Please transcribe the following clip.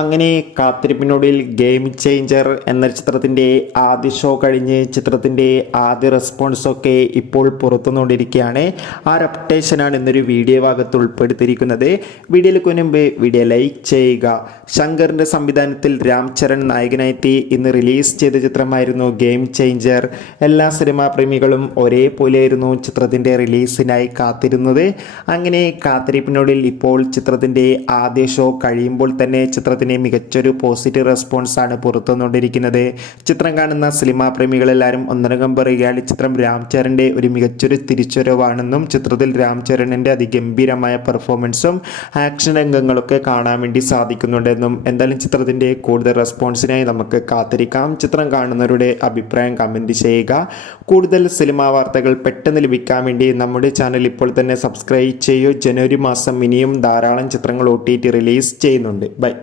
അങ്ങനെ കാത്തിരിപ്പിനൊടുവിൽ game changer എന്ന ചിത്രത്തിൻ്റെ ആദ്യ ഷോ കഴിഞ്ഞ് ചിത്രത്തിൻ്റെ ആദ്യ റെസ്പോൺസൊക്കെ ഇപ്പോൾ പുറത്തുകൊണ്ടിരിക്കുകയാണ്. ആ ഒരു അപ്ഡേഷനാണ് ഇന്നൊരു വീഡിയോ ഭാഗത്ത് ഉൾപ്പെടുത്തിയിരിക്കുന്നത്. വീഡിയോയിലേക്ക് മുൻപ് വീഡിയോ ലൈക്ക് ചെയ്യുക. ശങ്കറിൻ്റെ സംവിധാനത്തിൽ രാം ചരൺ നായകനായി ഇന്ന് റിലീസ് ചെയ്ത ചിത്രമായിരുന്നു ഗെയിം ചേഞ്ചർ. എല്ലാ സിനിമാ പ്രേമികളും ഒരേപോലെയായിരുന്നു ചിത്രത്തിൻ്റെ റിലീസിനായി കാത്തിരുന്നത്. അങ്ങനെ കാത്തിരിപ്പിനൊടുവിൽ ഇപ്പോൾ ചിത്രത്തിൻ്റെ ആദ്യ ഷോ കഴിയുമ്പോൾ തന്നെ ചിത്രത്തിന് മികച്ചൊരു പോസിറ്റീവ് റെസ്പോൺസാണ് പുറത്തുവന്നുകൊണ്ടിരിക്കുന്നത്. ചിത്രം കാണുന്ന സിനിമാ പ്രേമികളെല്ലാവരും ഒന്നടങ്കം പറയുകയാണ് ചിത്രം രാം ചരണിൻ്റെ ഒരു മികച്ചൊരു തിരിച്ചുവരവാണെന്നും ചിത്രത്തിൽ രാം ചരണിൻ്റെ അതിഗംഭീരമായ പെർഫോമൻസും ആക്ഷൻ രംഗങ്ങളൊക്കെ കാണാൻ വേണ്ടി സാധിക്കുന്നുണ്ടെന്നും എന്തായാലും ചിത്രത്തിൻ്റെ കൂടുതൽ റെസ്പോൺസിനായി നമുക്ക് കാത്തിരിക്കാം. ചിത്രം കാണുന്നവരുടെ അഭിപ്രായം കമൻറ്റ് ചെയ്യുക. കൂടുതൽ സിനിമാ വാർത്തകൾ പെട്ടെന്ന് ലഭിക്കാൻ വേണ്ടി നമ്മുടെ ചാനൽ ഇപ്പോൾ തന്നെ സബ്സ്ക്രൈബ് ചെയ്യൂ. ജനുവരി മാസം ഇനിയും ധാരാളം ചിത്രങ്ങൾ OTT റിലീസ് ചെയ്യുന്നുണ്ട്. ബൈ.